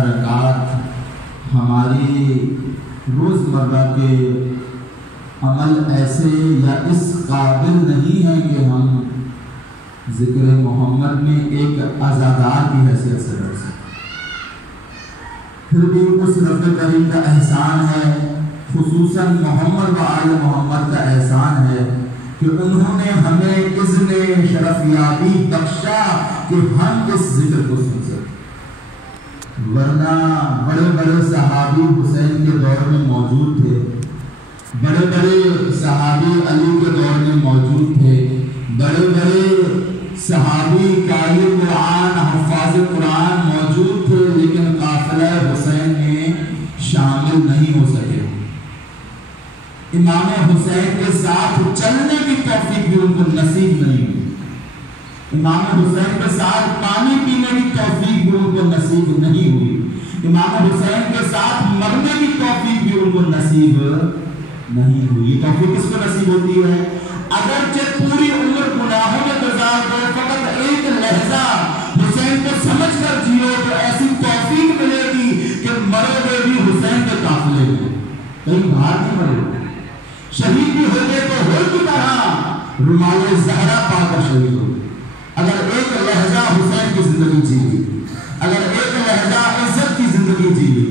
حرکات ہماری روزمرہ کے عمل ایسے یا اس قابل نہیں ہیں کہ ہم ذکر محمد میں ایک عزادار کی حیثیت سے رکھ سکیں. پھر بھی اس رب کریم کا احسان ہے، خصوصاً محمد و آل محمد کا احسان ہے کہ انہوں نے ہمیں اذن شرفیابی بخشا کہ ہم اس ذکر کو سن سکیں. ورنہ بڑے بڑے صحابی حسین کے دور میں موجود تھے، بڑے بڑے صحابی علی کے دور میں موجود تھے، بڑے بڑے صحابی قاری قرآن حفاظ قرآن موجود تھے، لیکن قافلہ حسین میں شامل نہیں ہو سکے. امام حسین کے ساتھ چلنے کی توفیق بھی ان کو نصیب نہیں ہوئی. امام حسین کے ساتھ پانی پینے کی توفیق بھی ان کو نصیب نہیں ہوئی. امام حسین کے ساتھ مرنے کی توفیق بھی ان کو نصیب نہیں ہوئی. یہ توفیق کس کو نصیب ہوتی ہے؟ اگرچہ پوری عمر گناہوں میں گزار دو، فقط ایک لحظہ حسین کو سمجھ کر جیو تو ایسی توفیق ملے گی کہ مرے ہوئے بھی حسین کے قافلے میں، کہیں باہر نہیں مرے. شہید بھی ہو گئے تو ہو کی طرح رومال زہرا پا کر شہید ہو. اگر ایک لحظہ حسین کی زندگی جی لی، اگر ایک لحظہ عزت کی زندگی جی لی.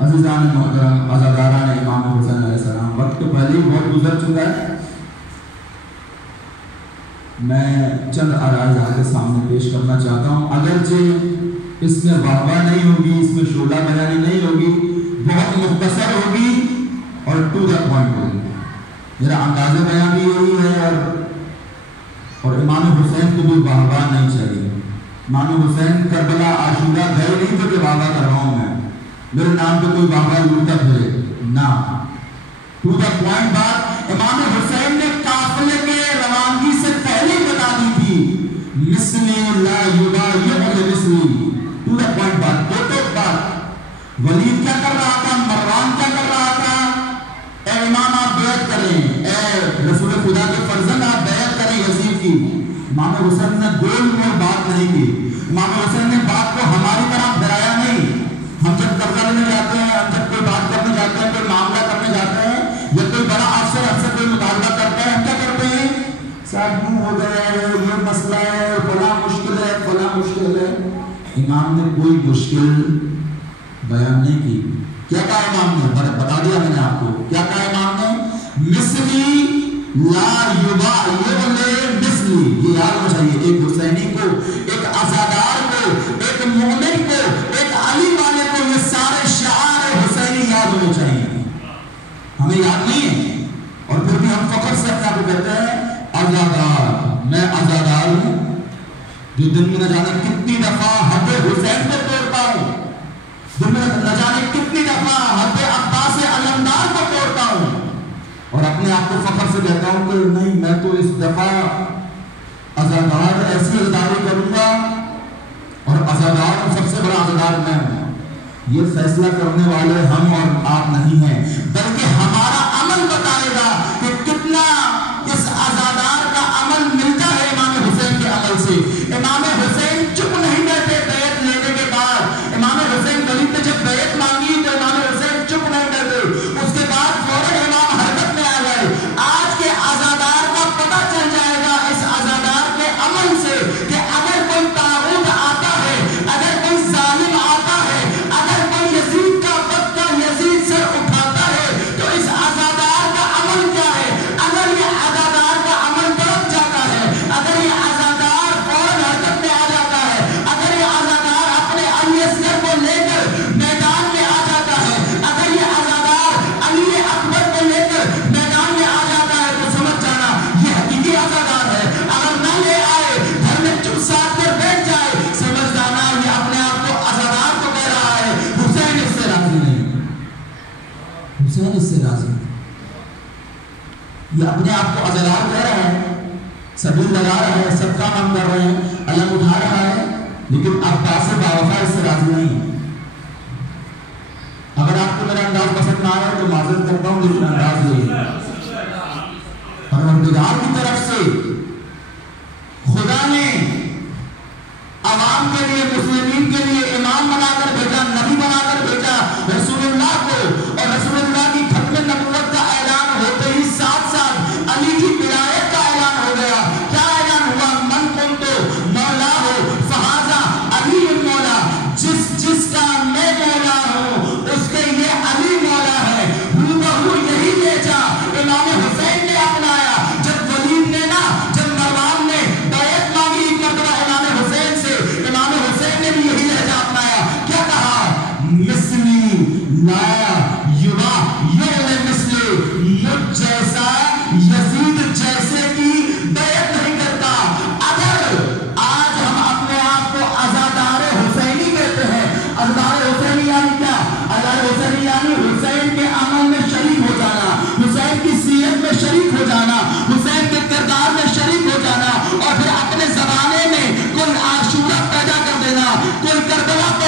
عزیزان محترم، عزاداران امام حسین علیہ السلام، وقت تو پہلے ہی بہت گزر چکا ہے. میں چند آراء آپ کے سامنے پیش کرنا چاہتا ہوں. اگرچہ اس میں واہ نہیں ہوگی، اس میں شعلہ بیانی نہیں ہوگی، بہت مختصر ہوگی اور ٹو دا پوائنٹ ہوگی. میرا انداز بیان بھی یہی ہے اور امام حسین کو بھی واہ نہیں چاہیے. امام حسین کربلا عاشورہ گئے نہیں تھے کہ واہ کر رہا ہوں میں، میرے نام پہ کوئی واہ لوٹا پھرے نہ. ٹو دا پوائنٹ بات امام حسین نے قافلے کے روانگی سے پہلے بتا دی تھی، مثلی لا یبایع لمثلی. ٹو دا پوائنٹ بات، دو تو بات. ولید کیا کر رہا تھا، مروان کیا کر رہا تھا؟ اے امام آپ بیعت کریں، اے رسول خدا کے فرزند آپ بیعت کریں یزید کی. امام حسین نے گول میں بات نہیں کی. امام حسین نے بات کو ہماری طرح پھیرایا نہیں. ہم جب قبضہ لینے جاتے ہیں، ہم جب کوئی بات کرنے جاتے ہیں، کوئی معاملہ کرنے جاتے ہیں یا کوئی بڑا افسر ہم سے کوئی مطالبہ کرتا ہے، ہم کیا کرتے ہیں؟ صاحب یوں ہو گیا ہے، یہ مسئلہ ہے، فلاں مشکل ہے، فلاں مشکل ہے. امام نے کوئی مشکل بیان نہیں کی. کیا کہا امام نے؟ بتا دیا میں نے آپ کو. کیا کہا امام نے؟ مثلی لا یبایع لمثلی. یہ یاد ہونا چاہیے. ایک حسینی کو، ایک عزادار کو، ایک مومن کو، ایک علی والے کو یہ سارے شعار حسینی یاد ہونے چاہیے. ہمیں یاد نہیں ہے اور پھر بھی ہم فخر سے اپنے آپ کو کہتے ہیں عزادار. میں عزادار ہوں جو دن میں نہ جانے کتنی دفعہ حد حسین کو توڑتا ہوں، دن میں نہ جانے کتنی دفعہ حد عباس علمدار کو توڑتا ہوں، اور اپنے آپ کو فخر سے کہتا ہوں کہ نہیں، میں تو اس دفعہ عزادار ایسی عزاداری کروں گا اور عزادار سب سے بڑا عزادار میں ہوں. یہ فیصلہ کرنے والے ہم اور آپ نہیں ہیں، بلکہ ہمارا عمل بتائے گا کہ کتنا اس عزادار کا عمل ملتا ہے امام حسین کے عمل سے. امام حسین چپ نہیں بیٹھے بیعت لینے کے بعد. امام حسین ولید نے جب بیعت مانگی تو امام حسین چپ نہیں بیٹھے، اس کے بعد فوراً امام حرکت میں آ گئے. آج کے عزادار کا پتہ چل جائے گا اس عزادار کے عمل سے کہ اگر کوئی طاغوت آتا ہے، اگر کوئی ظالم آتا ہے، اگر کوئی یزید کا بد کا یزید سے اٹھاتا ہے تو اس عزادار کا عمل کیا ہے. اگر یہ عزادار کا عمل برت جاتا ہے، اگر یہ عزادار فوراً حرکت میں آ جاتا ہے، اگر یہ عزادار اپنے علی اصغر کو لے کر میدان میں آ جاتا ہے، اگر یہ عزادار علی اکبر کو لے کر میدان میں آ جاتا ہے تو سمجھ جانا یہ حقیقی عزادار ہے. اگر نہ لے آئے، گھر میں چپ ساتھ کر بیٹھ جائے، سمجھ جانا یہ اپنے آپ کو عزادار کو کہہ رہا ہے. حسین اس سے راضی نہیں، حسین اس سے راضی نہیں. یہ اپنے آپ کو عزادار کہہ رہا ہے، سبیل لگا رہا ہے، صدقہ ہم کر رہے ہیں، علم اٹھا رہا ہے، لیکن عباس باوفا اس سے راضی نہیں ہے. اگر آپ کو میرا انداز پسند نہ آئے تو معذرت کرتا ہوں، لیکن انداز یہی ہے. پروردگار کی طرف سے خدا نے عوام کے لیے، مسلمین کے لیے امام بنا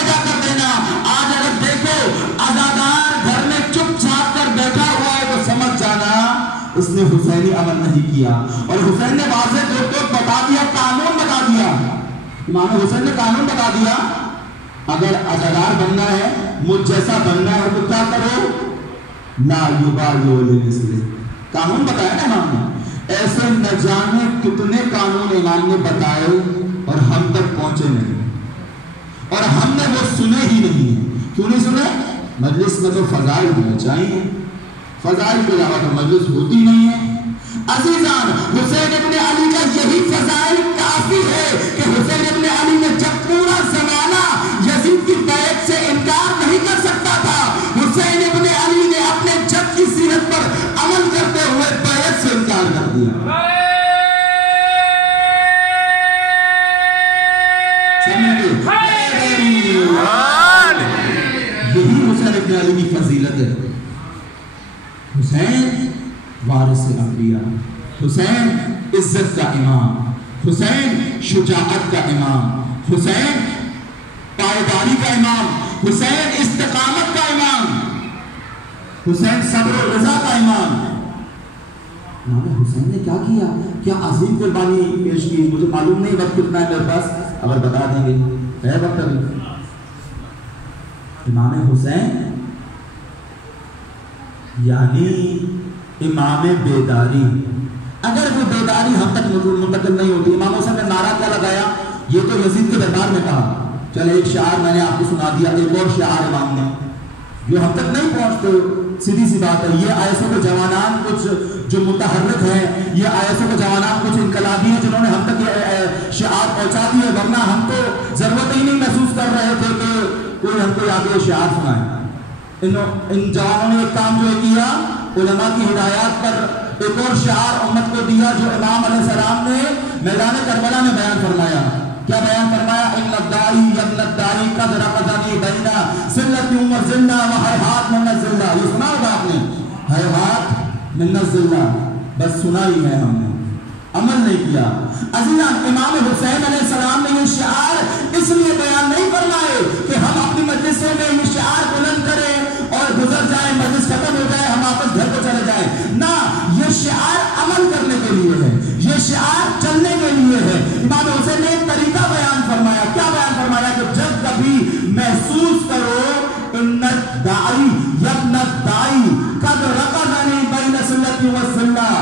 پیدا کر دینا. آج اگر دیکھو عزادار گھر میں چپ چاپ کر بیٹھا ہوا ہے تو سمجھ جانا اس نے حسینی عمل نہیں کیا. اور حسین نے واضح طور پر بتا دیا, قانون بتا دیا. امام حسین نے قانون بتا دیا, اگر عزادار بننا ہے, مجھ جیسا بننا ہے تو کیا کرو, لا یبایع لمثلہ. قانون بتایا نا امام نے. ایسے نہ جانے کتنے قانون امام نے بتائے اور ہم تک پہنچے نہیں, اور ہم نے وہ سنے ہی نہیں. کیوں نہیں سنے؟ مجلس میں تو فضائل ہونے چاہیے, فضائل کے علاوہ تو مجلس ہوتی نہیں ہے. عزیزان, حسین ابن علی کا یہی فضائل کافی ہے کہ حسین ابن علی نے جب پورا زمانہ یزید کی بیعت سے انکار نہیں کر سکتا تھا, حسین ابن علی نے اپنے جد کی سیرت پر عمل کرتے ہوئے بیعت سے انکار کر دیا. یہی حسین ابن علی کی فضیلت ہے. حسین وارث انبیاء, حسین عزت کا امام, حسین شجاعت کا امام, حسین پائیداری کا امام, حسین استقامت کا امام, حسین صبر و رضا کا امام. امام حسین نے کیا کیا, کیا عظیم قربانی پیش کی. مجھے معلوم نہیں وقت کتنا ہے میرے پاس, اگر بتا دیں گے ہے وقت ابھی. امام حسین یعنی امام بیداری. اگر وہ بیداری ہم تک منتقل نہیں ہوتی. امام حسین نے نعرہ کیا لگایا, یہ تو یزید کے دربار میں کہا, چلے ایک شعار میں نے آپ کو سنا دیا, ایک اور شعار امام نے جو ہم تک نہیں پہنچتے. سیدھی سی بات ہے, یہ آیسوں کے جوانان کچھ جو متحرک ہیں, یہ آیسوں کے جوانان کچھ انقلابی ہیں جنہوں نے ہم تک یہ شعار پہنچا دی ہے, ورنہ ہم تو ضرورت ہی نہیں محسوس کر رہے تھے کہ کوئی ہم کو آگے شعار سنائے. ان جوانوں نے ایک کام جو کیا, علماء کی ہدایات پر ایک اور شعار امت کو دیا جو امام علیہ السلام نے میدان کربلا میں بیان فرمایا. کیا بیان فرمایا؟ ان الدائی ابن الدائی قد رقدنی بینا ذلت و ذلہ و حیحات من الذلہ. یہ سنا ہوگا آپ نے, حیحات من الذلہ, بس سنا ہی ہے, ہم نے عمل نہیں کیا. عزیزان, امام حسین علیہ السلام نے یہ شعار اس لیے بیان نہیں فرمائے کہ ہم اپنی مجلسوں میں یہ شعار بلند کریں اور گزر جائیں, مجلس ختم ہو جائے, ہم واپس گھر کو چلے جائیں. نہ, یہ شعار عمل کرنے کے لیے ہے, یہ شعار چلنے کے لیے ہے. امام حسین نے ایک طریقہ بیان فرمایا. کیا بیان فرمایا؟ کہ جب کبھی محسوس کرو ان الدائی ابن الدائی قد رقدنی بین ذلت و ذلہ,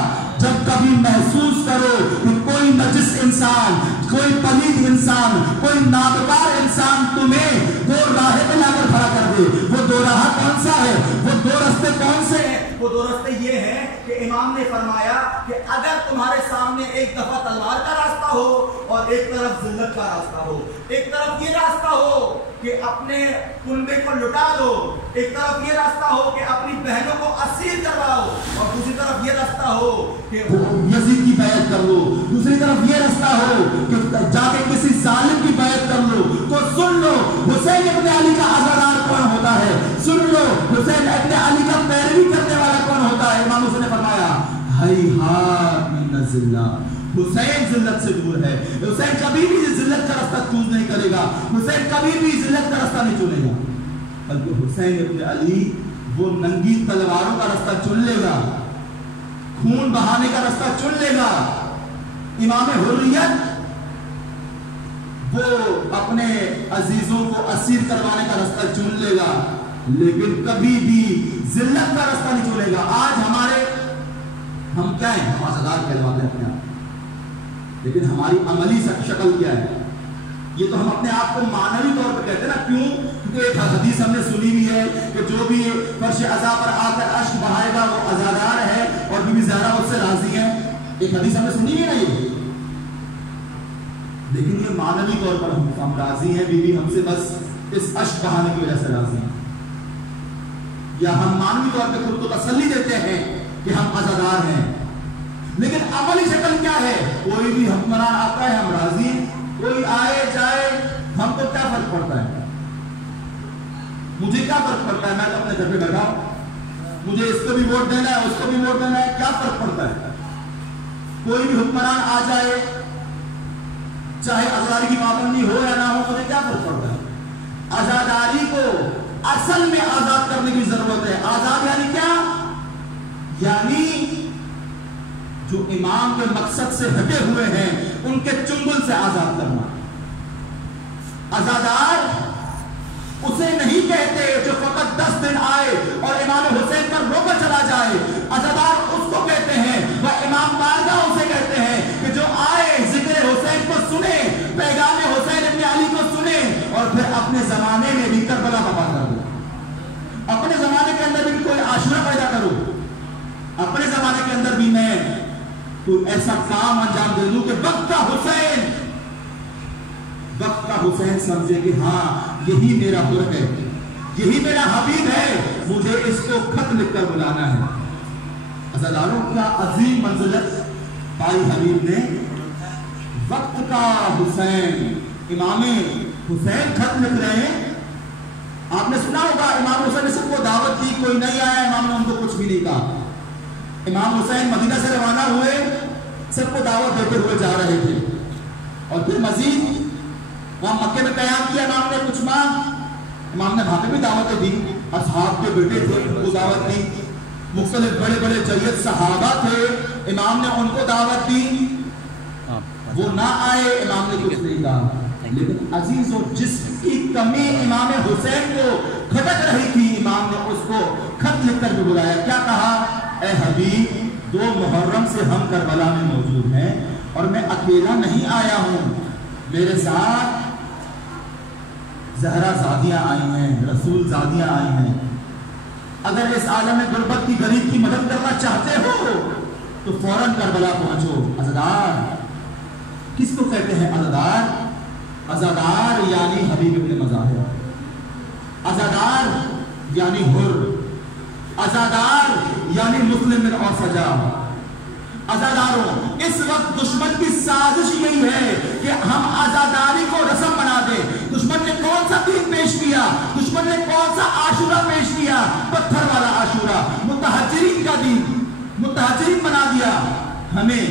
جب کبھی محسوس کرو کہ کوئی نجس انسان, کوئی پلید انسان, کوئی نابکار انسان تمہیں دو راہ پہ لا کر کھڑا کر دے, وہ دو راہ کون سا ہے, وہ دو راستے کون سے ہیں؟ وہ دو راستے یہ ہیں کہ امام نے فرمایا کہ اگر تمہارے سامنے ایک دفعہ تلوار کا راستہ ہو اور ایک طرف ذلت کا راستہ ہو, ایک طرف یہ راستہ ہو کہ اپنے کنبے کو لٹا دو, ایک طرف یہ راستہ ہو کہ اپنی بہنوں کو اسیر کرواؤ, اور دوسری طرف یہ راستہ ہو کہ یزید کی بیعت کر لو, دوسری طرف یہ راستہ ہو کہ جا کے کسی ظالم کی بیعت کر لو, تو سن لو حسین ابن علی کا عزادار کون ہوتا ہے, سن لو حسین ابن علی کا پیروی کرنے والا کون ہوتا ہے. امام حسین نے فرمایا ہیہات من الذلہ, حسین ذلت سے دور ہے. حسین کبھی بھی ذلت کا راستہ چوز نہیں کرے گا, حسین کبھی بھی ذلت کا راستہ نہیں چنے گا, بلکہ حسین ابن علی وہ ننگی تلواروں کا راستہ چن لے گا, خون بہانے کا راستہ چن لے گا. امام حریت وہ اپنے عزیزوں کو اسیر کروانے کا راستہ چن لے گا, لیکن کبھی بھی ذلت کا راستہ نہیں چنے گا. آج ہم کیا ہیں, ہم عزادار کہلواتے ہیں اپنے آپ, لیکن ہماری عملی شکل کیا ہے؟ یہ تو ہم اپنے آپ کو معنوی طور پہ کہتے ہیں نا. کیوں؟ کیونکہ ایک حدیث ہم نے سنی ہوئی ہے کہ جو بھی فرش عزا پر آ کر اشک بہائے گا وہ عزادار ہے اور بی بی زہرا اس سے راضی ہے. ایک حدیث ہم نے سنی ہے نہیں, لیکن یہ معنوی طور پر ہم راضی ہیں, بی بی ہم سے بس اس اشک بہانے کی وجہ سے راضی ہیں, یا ہم معنوی طور پہ خود کو تسلی دیتے ہیں کہ ہم عزادار ہیں. لیکن عملی شکل کیا ہے؟ کوئی بھی حکمران آتا ہے ہم راضی ہیں, کوئی آئے جائے ہم کو کیا فرق پڑتا ہے؟ مجھے کیا فرق پڑتا ہے؟ میں تو اپنے گھر پہ بیٹھا ہوں, مجھے اس کو بھی ووٹ دینا ہے, اس کو بھی ووٹ دینا ہے, کیا فرق پڑتا ہے؟ کوئی بھی حکمران آ جائے, چاہے عزاداری کی پابندی ہو یا نہ ہو, مجھے کیا فرق پڑتا ہے؟ عزاداری کو اصل میں آزاد کرنے کی ضرورت ہے. آزاد یعنی کیا؟ یعنی جو امام کے مقصد سے ہٹے ہوئے ہیں ان کے چنگل سے آزاد کرنا. عزادار اسے نہیں کہتے جو فقط 10 دن آئے اور امام حسین پر رو کر چلا جائے. عزادار اس کو کہتے ہیں، وہ امام بارگاہ اسے کہتے ہیں کہ جو آئے ذکر حسین کو سنے، پیغام حسین ابن علی کو سنے اور پھر اپنے زمانے میں بھی کربلا برپا کر دو. اپنے زمانے کے اندر بھی کوئی عاشورہ پیدا کرو. اپنے زمانے کے اندر بھی میں کوئی ایسا کام انجام دے دوں کہ وقت کا حسین سمجھے کہ ہاں یہی میرا حر ہے، یہی میرا حبیب ہے، مجھے اس کو خط لکھ کر بلانا ہے. عزاداروں کا عظیم منزلت پائی حبیب نے. وقت کا حسین، امام حسین خط لکھ رہے ہیں. آپ نے سنا ہوگا امام حسین نے سب کو دعوت دی، کوئی نہیں آیا، امام نے ان کو کچھ بھی نہیں کہا. امام حسین مدینہ سے روانہ ہوئے، سب کو دعوت دیتے ہوئے جا رہے تھے اور پھر مزید وہاں مکے میں قیام کیا. امام نے کچھ ماہ امام نے وہاں پہ بھی دعوتیں دی. اصحاب کے بیٹے تھے ان کو دعوت دی، مختلف بڑے بڑے جید صحابہ تھے، امام نے ان کو دعوت دی. وہ نہ آئے، امام نے کچھ نہیں کہا. لیکن عزیز و جس کی کمی امام حسین کو کھٹک رہی تھی، امام نے اس کو خط لکھ کر بھی بلایا. کیا کہا؟ اے حبیب، 2 محرم سے ہم کربلا میں موجود ہیں اور میں اکیلا نہیں آیا ہوں، میرے ساتھ زہرا زادیاں آئی ہیں، رسول زادیاں آئی ہیں. اگر اس عالم غربت کی غریب کی مدد کرنا چاہتے ہو تو فوراً کربلا پہنچو. عزادار کس کو کہتے ہیں؟ عزادار یعنی حبیب ابن مظاہر، عزادار یعنی حر، عزادار یعنی مسلم من اوسجا. عزاداروں، اس وقت دشمن کی سازش یہی ہے کہ ہم عزاداری کو رسم بنا دیں. دشمن نے کون سا دین پیش کیا؟ دشمن نے کون سا عاشورہ پیش کیا؟ پتھر والا عاشورہ، متہجرین کا دین، متہجرین بنا دیا ہمیں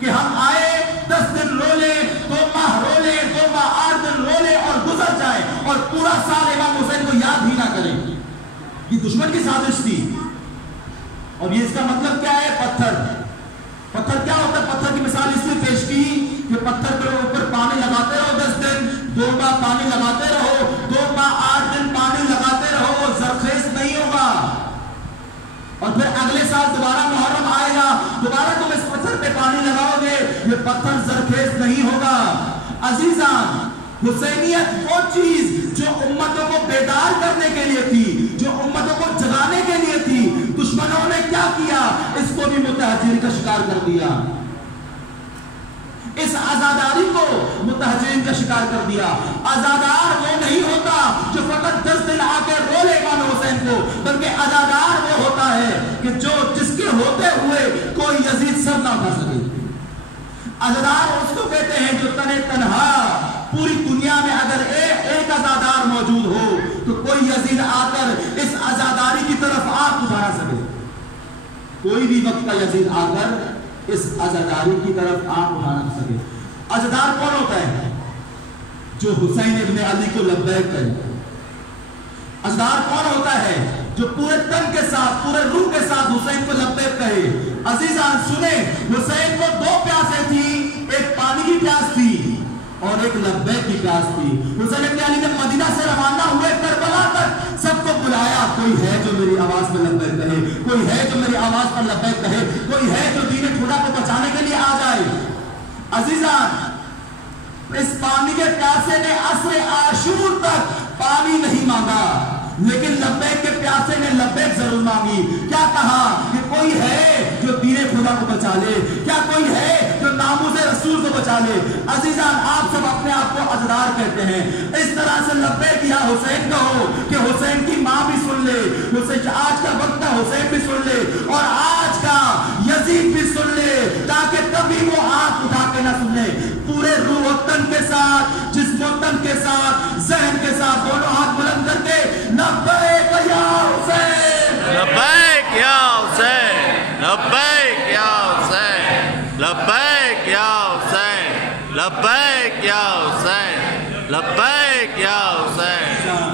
کہ ہم آئے 10 دن رو لیں، 2 ماہ رو لیں، 2 ماہ 8 دن رو لیں اور گزر جائے اور پورا سال امام حسین کو یاد ہی نہ کریں. یہ دشمن کی سازش تھی. اور یہ اس کا مطلب کیا ہے؟ پتھر کیا ہوتا ہے؟ پتھر کی مثال اس لیے پیش کی کہ پتھر کے اوپر پانی لگاتے رہو 10 دن، 2 ماہ پانی لگاتے رہو، 2 ماہ 8 دن پانی لگاتے رہو، وہ زرخیز نہیں ہوگا. اور پھر اگلے سال دوبارہ محرم آئے گا، دوبارہ تم اس پتھر پہ پانی لگاؤ گے، یہ پتھر زرخیز نہیں ہوگا. عزیزان، حسینیت وہ چیز جو امتوں کو بیدار کرنے کے لیے تھی، جو امتوں کو جگانے کے لیے تھی، دشمنوں نے کیا کیا؟ اس کو بھی متہجرین کا شکار کر دیا. اس عزاداری کو متہجرین کا شکار کر دیا. عزادار وہ نہیں ہوتا جو فقط 10 دن آ کے رو لے امام حسین کو، بلکہ عزادار وہ ہوتا ہے کہ جس کے ہوتے ہوئے کوئی یزید سر نہ اٹھا سکے. عزادار اس کو کہتے ہیں جو تنہا پوری دنیا میں اگر ایک عزادار موجود ہو تو کوئی یزید آ کر اس عزاداری کی طرف آنکھ اٹھا نہ سکے. کوئی بھی وقت کا یزید آ کر اس عزاداری کی طرف آنکھ اٹھا نہ سکے. عزادار کون ہوتا ہے؟ جو حسین ابن علی کو لبیک کرے. عزادار کون ہوتا ہے؟ جو پورے تن کے ساتھ، پورے روح کے ساتھ حسین کو لبیک کہے. عزیزان سنیں، حسین کو 2 پیاسیں تھیں، ایک پانی کی پیاس تھی اور ایک لبیک کی پیاس تھی. حسین ابن علی نے مدینہ سے روانہ ہوئے کربلا تک سب کو بلایا. کوئی ہے جو میری آواز پر لبیک کہے، کوئی ہے جو میری آواز پر لبیک کہے، کوئی ہے جو دین خدا کو بچانے کے لیے آ جائے. عزیزان، اس پانی کے پیاسے نے عصر عاشور تک پانی نہیں مانگا، لیکن لبیک کے پیاسے نے لبیک ضرور مانگی. کیا کہا؟ کہ کوئی ہے جو دین خدا کو بچا لے، کیا کوئی ہے جو ناموس رسول کو بچا لے. عزیزان، آپ سب اپنے آپ کو عزادار کہتے ہیں، اس طرح سے لبیک یا حسین کہو کہ حسین کی ماں بھی سن لے، حسین آج کا وقت کا حسین بھی سن لے اور آج کا یزید بھی سن لے، تاکہ کبھی وہ آنکھ اٹھا کے نہ سنے. پورے روح و تن کے ساتھ، جسم و تن کے ساتھ، ذہن کے ساتھ دونوں ہاتھ بلند کر کے لبیک یا حسین، لبیک یا حسین، لبیک یا حسین، لبیک یا حسین، لبیک یا حسین، لبیک یا حسین.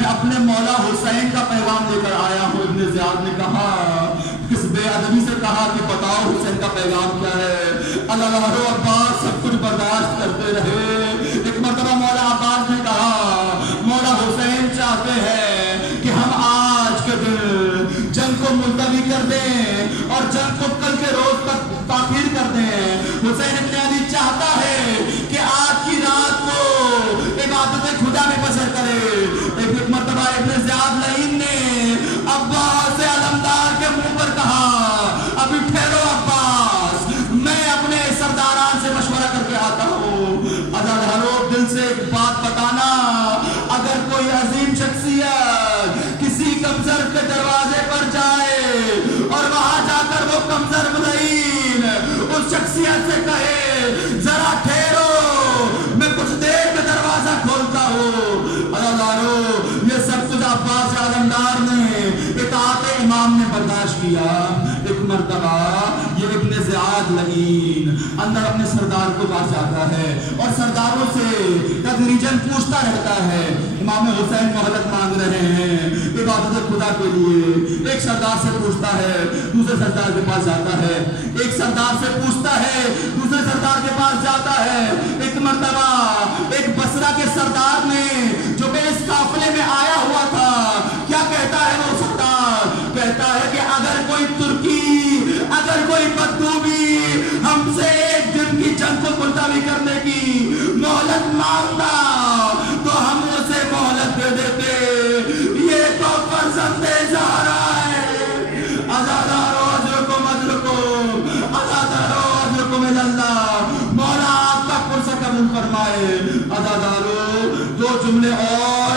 میں اپنے مولا حسین کا پیغام لے کر آیا ہوں۔ ابن زیاد نے کہا، اس بے ادبی سے کہا کہ بتاؤ حسین کا پیغام کیا ہے؟ اللہ عباس سب کچھ برداشت کرتے رہے۔ ایک مرتبہ مولا عباس نے کہا، مولا حسین چاہتے ہیں کہ ہم آج کے دن جنگ کو ملتوی کر دیں اور جنگ کو کل کے روز تک تاخیر کر دیں۔ حسین ابن علی چاہتا ہے کہ آج کی رات کو عبادت خدا میں بسر کرے۔ ایک مرتبہ ابن زیاد لعین نے عباس علمدار کے منہ پر کہا، ابھی ٹھہرو عباس، میں اپنے سرداران سے مشورہ کر کے آتا ہوں۔ عزادارو، دل سے ایک بات بتانا، اگر کوئی عظیم شخصیت کسی کمزر کے دروازے پر جائے اور وہاں جا کر وہ کمزر ملعین اس شخصیت سے کہے ذرا ٹھہرو، میں کچھ دیر میں دروازہ کھولتا ہوں۔ عزادارو، یہ سب کچھ عباس علمدار نے اطاعت امام نے برداشت کیا۔ ایک مرتبہ یہ ابن زیاد لعین اندر اپنے سردار کو پاس جاتا ہے اور سرداروں سے تدریجاً پوچھتا رہتا ہے، امام حسین مہلت مانگ رہے ہیں عبادت خدا کے لیے۔ ایک سردار سے پوچھتا ہے، دوسرے سردار کے پاس جاتا ہے، ایک سردار سے پوچھتا ہے، دوسرے سردار کے پاس جاتا ہے۔ ایک مرتبہ ایک بصرہ کے سردار نے جو کہ اس قافلے میں آیا ہوا تھا، کیا کہتا ہے وہ سردار؟ کہتا ہے کہ اگر کوئی ترکی، اگر کوئی بدوبی ہم سے ایک دن کی جنگ کو ملتوی کرنے کی مہلت مانگتا تو ہم اسے مہلت دے دیتے۔ یہ تو فرزند زہرا ہے۔ عزادارو اجرکم اجرکم، عزادارو اجرکم اللہ، مولا آپ کا پرسہ قبول فرمائے۔ عزادارو، دو جملے اور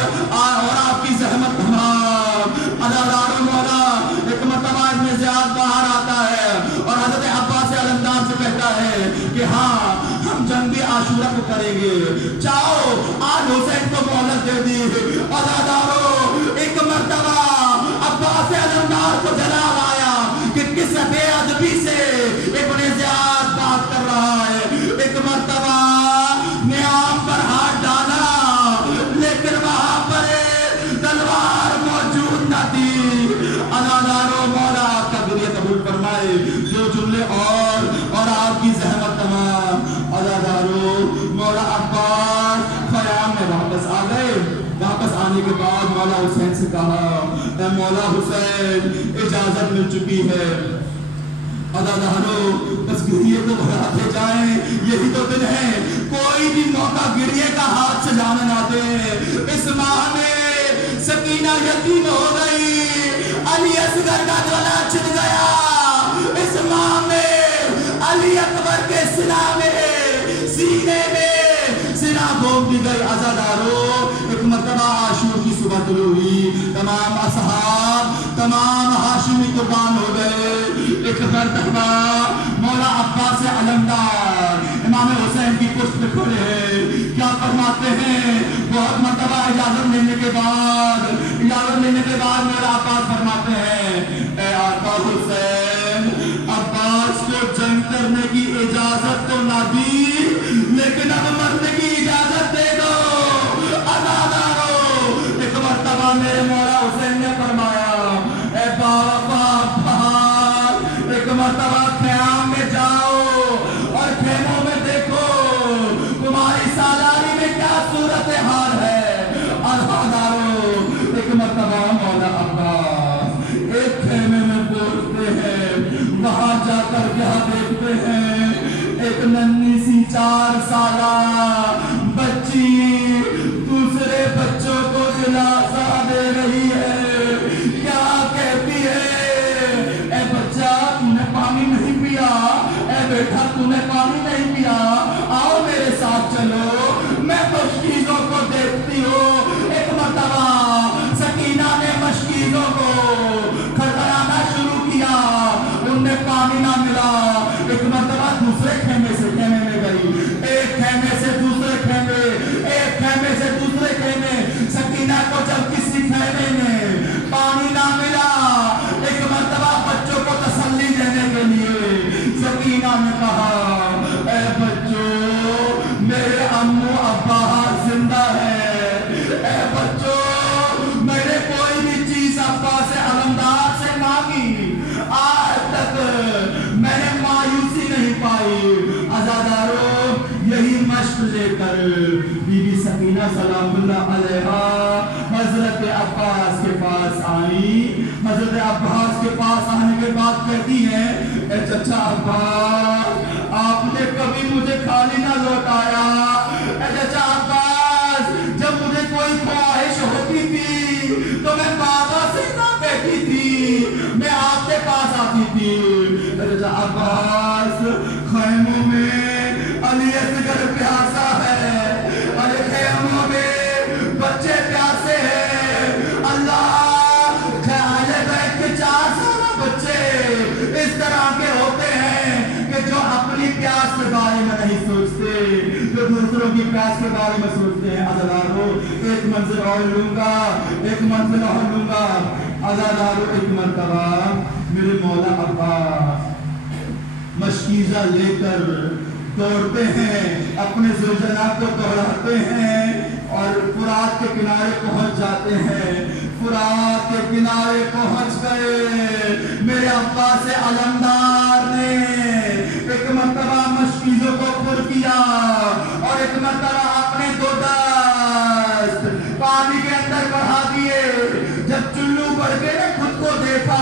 آپ کی زحمت تمام۔ عزادارو، مولا ایک مرتبہ ابن زیاد باہر آتا ہے اور حضرت عباس علمدار سے کہتا ہے کہ ہاں ہم جنگ عاشورہ کو کریں گے، چاہو آج حسین کو مہلت دے دی۔ عزادارو، ایک مرتبہ عباس علمدار کو جلال آیا کہ کس بے ادبی سے ابن زیاد بات کر رہا ہے۔ ایک مرتبہ نیام پر ہاتھ ڈالا لیکن وہاں پر تلوار موجود نہ تھی۔ عزادارو، مولا آپ کا گریہ قبول فرمائے۔ دو جملے اور آپ کی زحمت تمام۔ عزادارو، مولا عباس خیام میں واپس آ گئے۔ واپس آنے کے بعد مولا حسین سے کہا، اے مولا حسین، اجازت مل چکی ہے۔ عزادارو، بس گریے کو بڑھاتے جائیں، یہی تو دن ہے، کوئی بھی موقع گریے کا ہاتھ سے جانے نہ دے۔ اس ماہ میں سکینہ یتیم ہو گئی، علی اصغر کا گلا چھٹ گیا۔ اس ماہ میں علی اکبر کے سینے میں سینہ گھوم دی گئی۔ عزادارو، ایک مرتبہ عاشور کی صبح طلوع ہوئی، تمام اصحاب، تمام ہاشمی قربان ہو گئے۔ ایک مرتبہ مولا عباس علمدار امام حسین کی پشت پہ کھڑے ہیں، کیا فرماتے ہیں؟ بہت مرتبہ اجازت لینے کے بعد مولا عباس فرماتے ہیں، اے آقا حسین، عباس کو جنگ کرنے کی اجازت تو نہ دی لیکن اب مرنے کی اجازت دے دو۔ عزادارو، ایک مرتبہ میرے مولا حسین نے فرمایا، اے بابا عباس، ایک مرتبہ خیام میں جاؤ اور خیموں میں دیکھو تمہاری سالاری میں کیا صورتحال ہے۔ عزادارو، ایک مرتبہ مولا عباس ایک خیمے میں پہنچتے ہیں، وہاں جا کر کیا دیکھتے ہیں؟ ایک ننھی سی 4 سالہ بچی دوسرے بچوں کو دلاسا دے رہی ہے۔ کیا کہتی ہے؟ اے بچہ، تو نے پانی نہیں پیا؟ اے بیٹا، تو نے پانی نہیں پیا؟ آؤ میرے ساتھ چلو، میں مشکیزوں کو دیکھتی ہوں۔ ایک مرتبہ سکینہ نے مشکیزوں کو کھڑکھڑانا شروع کیا، ان نے پانی نہ ملا۔ ایک مرتبہ دوسرے خیمے سے خیمے میں گئی، ایک خیمے سے دوسرے خیمے، ایک خیمے سے دوسرے خیمے۔ سکینہ کو جب کسی خیمے میں پانی نہ ملا، ایک مرتبہ بچوں کو تسلی دینے کے لیے سکینہ نے کہا، اے بچوں، میرے امو ابا زندہ ہے۔ اے بچوں، بعد کہتی ہیں اے چچا عباس آپ نے کبھی مجھے خالی نہ لوٹایا. اے چچا عباس جب مجھے کوئی خواہش ہوتی تھی تو میں بابا سے نہ کہتی تھی, میں آپ کے پاس آتی تھی. اے چچا عباس خیموں میں علی اصغر پیاسا ہے, ارے خیموں میں بچے پیاسے ہیں. اللہ اس طرح کے ہوتے ہیں کہ جو اپنی پیاس کے بارے میں نہیں سوچتے, جو دوسروں کی پیاس کے بارے میں سوچتے ہیں. عزادارو ایک منزل اور لوں گا, ایک منزل اور لوں گا. عزادارو ایک مرتبہ میرے مولا عباس مشکیزہ لے کر دوڑتے ہیں, اپنے زوجنات کو دوڑاتے ہیں اور فرات کے کنارے پہنچ جاتے ہیں. فرات کے کنارے پہنچ گئے. میرے عباس علمدار نے ایک مرتبہ مشکیزوں کو پر کیا اور ایک مرتبہ اپنے دو دست پانی کے اندر بڑھا دیے. جب چلو بڑھ کے نے خود کو دیکھا